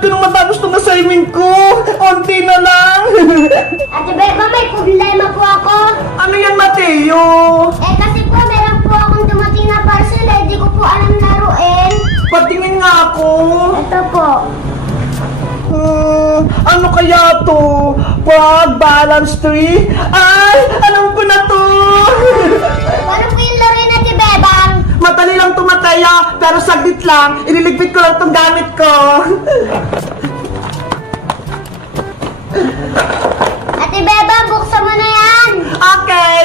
ko nang matapos tong assignment ko. Onti na lang. Ate Beba, may problema po ako. Ano yan, Mateo? Eh kasi po, meron po akong dumating na parcel eh. Di ko po alam laruin. Patingin nga ako. Ito po. Ano kaya to? Pag balance tree? Ay, alam ko na to. Ano po yung laruin, Ate Bebang? Madali lang to, Mateo. Pero saglit lang. Ililigpit ko lang tong gamit ko. Ate Bebang, buksan mo na yan. Okay.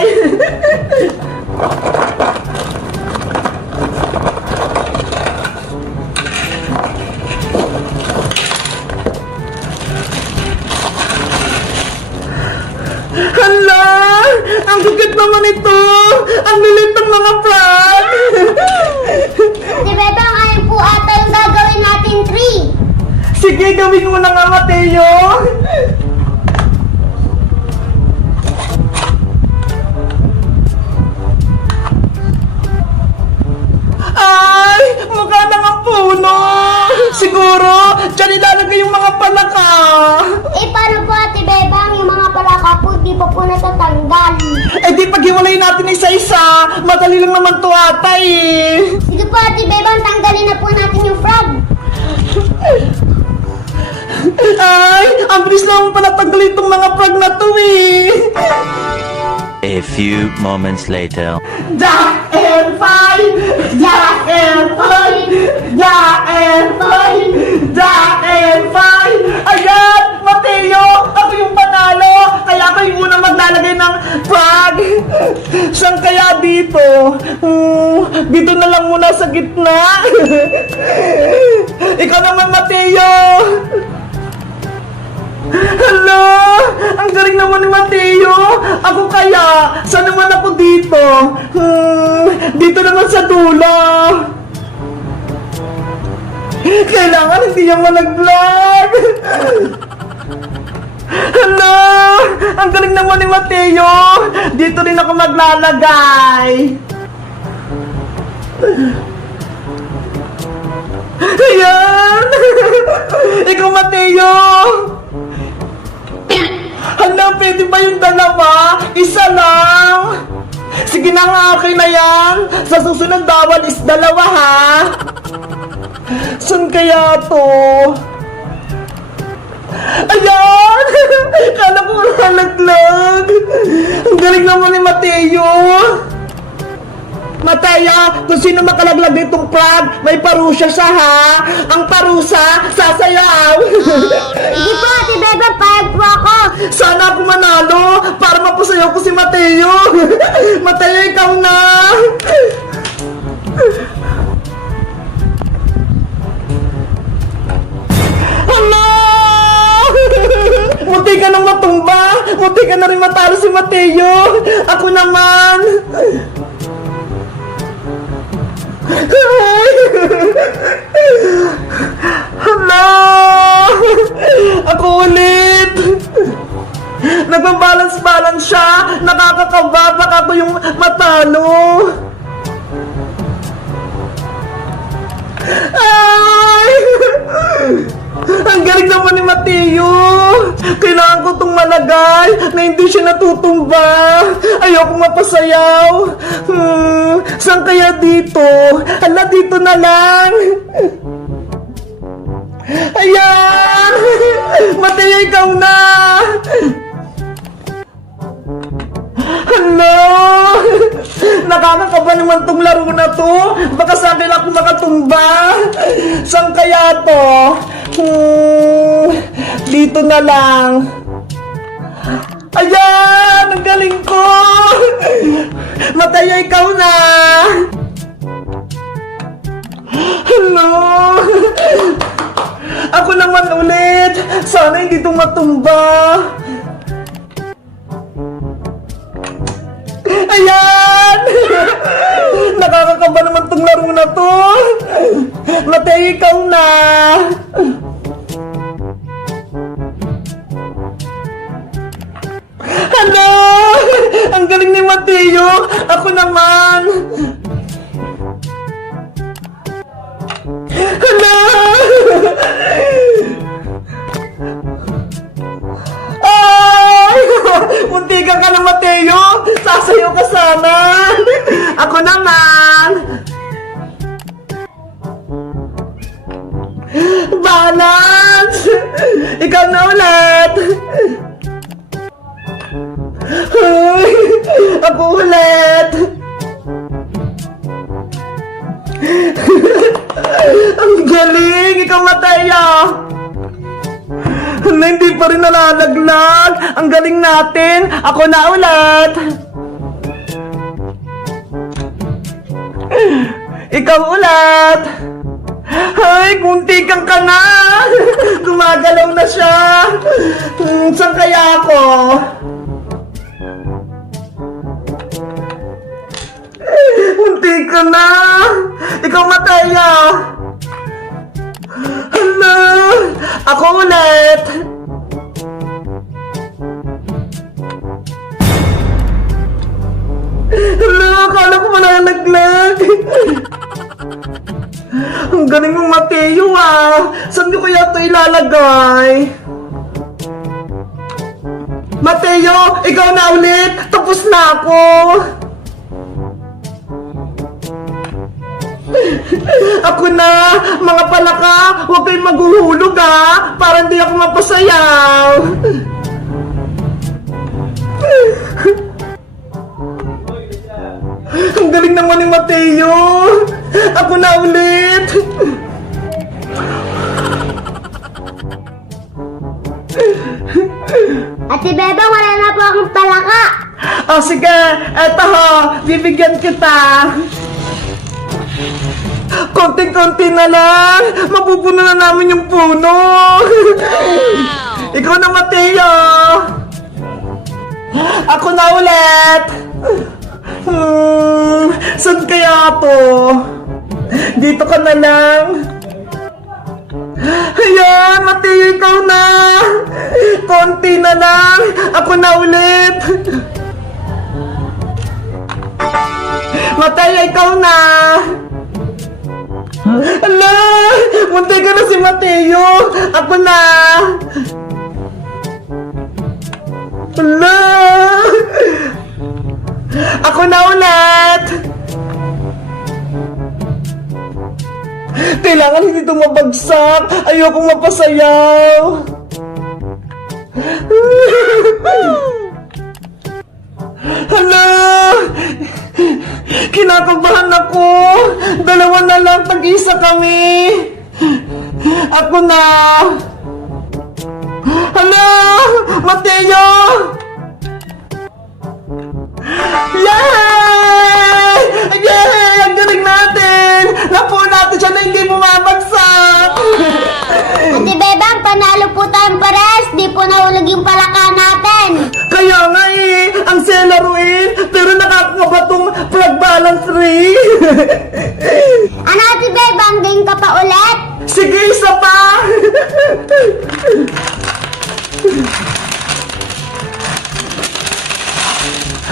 Hala! Ang gagit naman ito! Ang lilit ng mga frog! Ate Bebang, ayun po ata yung gagawin natin 3. Sige, gawin mo na nga, Mateo! Ay! Mukha na nga puno! Siguro, dyan ilalagay yung mga palaka! Eh, paano po, Ate Bebang? Yung mga palaka po, di pa po natatanggal. Eh di paghiwalay natin isa-isa, madali lang naman to ata eh! Sige po, Ate Bebang, tanggalin na po natin yung frog. Ay! Ang bilis naman pala tanggalin itong mga frog na to eh! A few moments later. Jack and Fine! Jack and Fine! Jack and Fine! Jack and Fine! Ayan! Mateo! Ako yung panalo! Kaya ako yung unang maglalagay ng frog! Saan kaya dito? Dito na lang muna sa gitna! Ikaw naman, Mateo! Hala! Ang galing naman ni Mateo! Ako kaya? Saan naman ako dito? Dito naman sa dulo! Kailangan hindi niya malaglag! Hala! Ang galing naman ni Mateo! Dito rin ako maglalagay! Ayan! Ikaw, Mateo! Hala, pwede ba yung dalawa? Isa lang! Sige na nga, okay na yan! Sa susunod bawal is dalawa, ha? Saan kaya to? Ayan! Kala ko nalaglag! Ang galing naman ni Mateo! Mateo, kung sino makalaglag ditong frog, may parusa siya, ha? Ang parusa, sasayaw! Sige po, Ate Bebang, payag po ako. Sana ako manalo para mapasayaw ko si Mateo! Mateo, ikaw na! Hala! Munti ka nang matumba! Munti ka na rin matalo si Mateo! Ako naman! Hala! Ako ulit! Nagbabalance-balance siya! Nakakakaba! Baka ako yung matalo! Ay! Ang galing naman ni Mateo! Kailangan ko itong malagay na hindi siya natutumba! Ayoko mapasayaw! Saan kaya dito? Hala, dito na lang! Ayan! Mateo, ikaw na! Hala! Nakakakaba naman tong laro na to! Baka sa akin ako makatumba! Saan kaya to? Dito na lang! Ayan! Ang galing ko! Mateo, ikaw na! Hello! Ako naman ulit! Sana hindi ito matumba! Ayan! Nakakakaba naman tong laro na to! Mateo, ikaw na! Hala! Ang galing ni Mateo! Ako naman! Hala! kanan! Ikaw na ulit! Ay, ako ulit! Ang galing! Ikaw, Mateo! Na hindi pa rin nalalaglag! Ang galing natin! Ako na ulit! Ikaw ulit! Ay, muntikan ka na! Gumagalaw na siya! Saan kaya ako? Muntikan na! Ikaw, Mateo! Hala! Ako ulit! Hala! Akala ko malalaglag! Ang galing mong Mateo ah! Saan niyo kaya ito ilalagay? Mateo! Ikaw na ulit! Tapos na ako! Ako na! Mga palaka! Huwag kayong maghuhulog ah! Para hindi ako mapasayaw! Ang galing naman ni Mateo! Ako na ulit! Ate Bebang, wala na po akong palaka. Oh, sige! Eto ho! Bibigyan kita! Konting-konti na lang! Mapupuno na namin yung puno! Ikaw na, Mateo! Ako na ulit! Saan kaya to? Dito ka na lang! Ayan! Mateo, ikaw na! Konti na lang! Ako na ulit! Mateo, ikaw na! Ala! Muntay ka na si Mateo! Ako na! Ala! Ako na ulit! Kailangan hindi ito mabagsak! Ayokong mapasayaw! Hala! Kinakabahan ako! Dalawa na lang, tag-isa kami! Ako na! Hala! Mateo! Yay! Yay! Ang galing natin! Napuo natin siya na hindi bumabagsak! Ate Bebang, panalo po tayong pares. Di po nahulog yung palaka natin. Kaya nga eh! Ang selaruin! Pero nakakaba tong plug balance ring! Ano, Ate Bebang, din ka pa ulit? Sige, isa pa!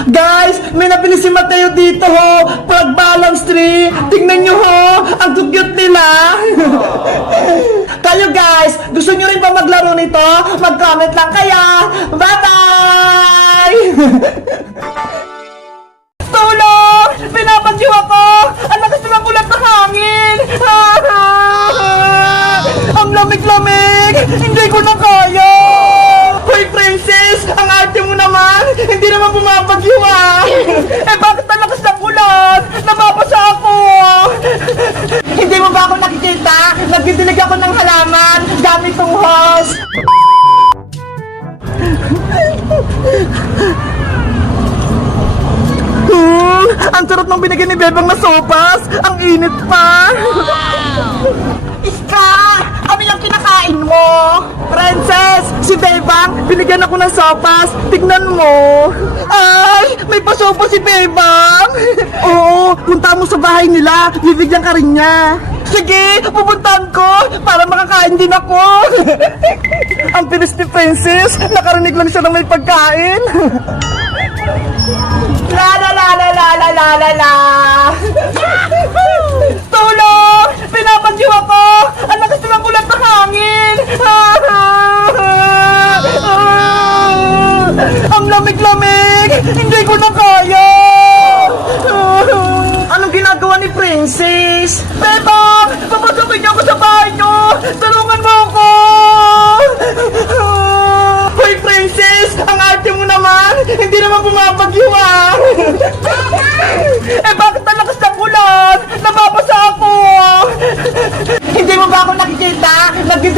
Guys, may nabili si Mateo dito ho! Plug balance tree! Tingnan nyo ho! Ang cute nila! Kayo guys, gusto nyo rin ba maglaro nito? Mag-comment lang kaya! Bye-bye! Tulong! Pinapagyo ako! Ang lakas ng ulat na hangin! Ang lamig-lamig! Hindi ko na kaya! Hoy, Princess! Ang arte mo naman! Hindi naman bumabagyo ah! Eh bakit ang lakas ng ulan? Nababasa ako! Hindi mo ba ako nakikita? Nagdidilig ako ng halaman gamit tong hose! Ang sarap ng binigay ni Bebang na sopas! Ang init pa! Iska! Ano yung kinakain mo? Princess! Si Bebang! Binigyan ako ng sopas! Tignan mo! Ay! May pasopa si Bebang! Oo! Punta mo sa bahay nila! Bibigyan ka rin niya! Sige! Pupuntahan ko! Para makakain din ako! Ang pilis ni Princess! Nakarinig lang siya ng may pagkain! La la la la la la la la la! Tulong! Pinapagyo ako! Ang lakas ng ulat na hangin! Ang lamig-lamig! Hindi ko na kaya! Anong ginagawa ni Princess? Bebang! Papasukin niyo ako sa bahay niyo! Tulungan mo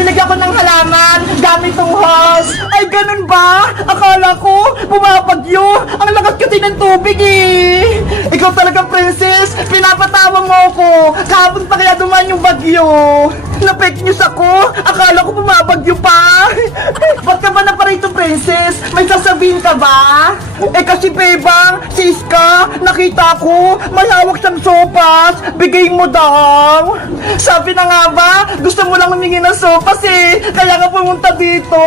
nilagyan ko ng halaman gamit tong hose. Ay, ganun ba? Akala ko, bumabagyo. Ang lakas kasi ng tubig eh. Ikaw talaga, princess. Pinapatawa mo ako. Kahapon pa kaya dumaan yung bagyo. Na-fake news ako. Akala ko bumabagyo pa. Ba't ka ba na parito, princess? May sasabihin ka ba? Eh kasi, Bebang, si Iska, nakita ko, may hawak siyang sopas. Bigay mo daw. Sabi na nga ba, gusto mo lang humingi ng sopas eh. Kaya ka pumunta dito.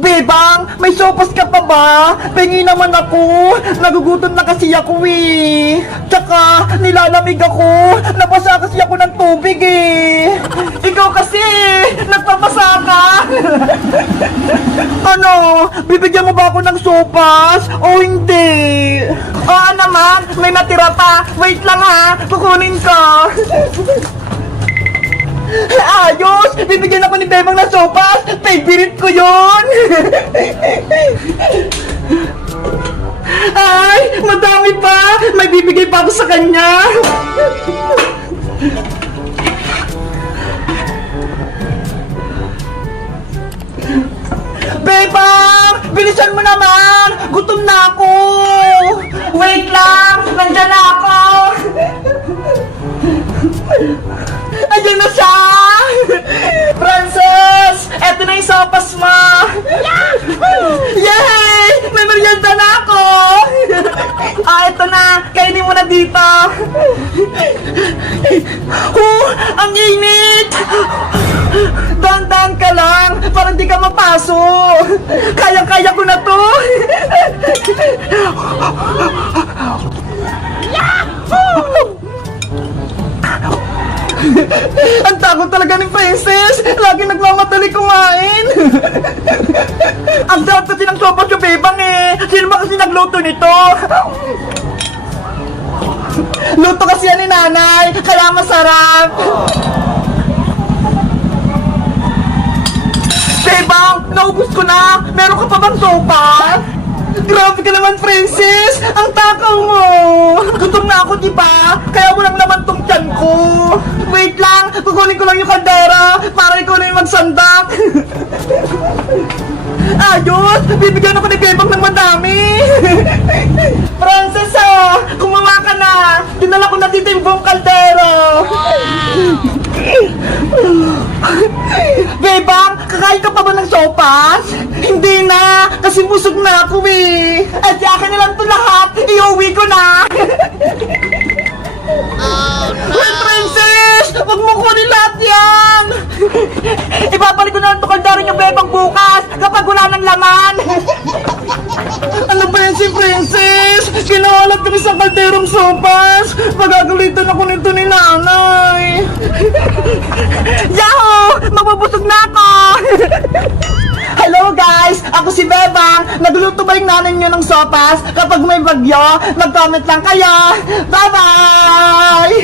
Bebang, may sopas ka pa ba? Pengi naman ako. Nagugutom na kasi ako eh. Tsaka, nilalamig ako. Nabasa kasi ako ng tubig eh. Ikaw kasi, nagpapasa ka. Ano, bibigyan mo ba ako ng sopas? O hindi? Oo naman, may natira pa. Wait lang ha, kukunin ko. Ayos! Bibigyan ako ni Bebang ng sopas! Favorite ko yun! Ay! Madami pa! May bibigay pa ako sa kanya! Bebang! Bilisan mo naman! Gutom na ako! Wait lang! Nandyan na ako! Ayan na siya! Princess! Eto na yung sopas mo! Yay! May merienda na ako! Eto na! Kainin mo na dito! Ang init! Dahan-dahan ka lang! Parang di ka mapasok! Kaya-kaya ko na to! Ang takot talaga ni Princess! Lagi nagmamadali kumain! Ang sarap kasi ng sopas yung Bebang eh! Sino ba kasi nagluto nito? Luto kasi yan ni nanay, kaya masarap! Bebang, naubos ko na! Meron ka pa bang sopas? Grabe ka naman, Princess! Ang takaw mo! Gutom na ako, di ba? Kaya walang naman tong tiyan ko! Wait lang! Kukunin ko lang yung kaldera para ikaw na yung magsandak! Ayos! Bibigyan ako ni Bebang ng madami! Princess, kumawa ka na! Dinala ko na dito yung buong kaldera! Bebang, kakain ka pa ba ng sopas? Hindi na, kasi busog na ako eh. At akin na lang ito lahat, iuwi ko na. Wait, Princess! Huwag mo kunin lahat yan! Ibabalik ko na lang ito kaldero yung Bebang bukas kapag wala ng laman. Ano ba yan si Princess? Kinawalat kami sa kalderong sopas. Pagagalitan ako nito ni nanay. Yahoo! Mabubusog na ako! Hello guys! Ako si Bebang! Nagluluto ba yung nanay niyo ng sopas? Kapag may bagyo, mag-comment lang kayo! Bye-bye!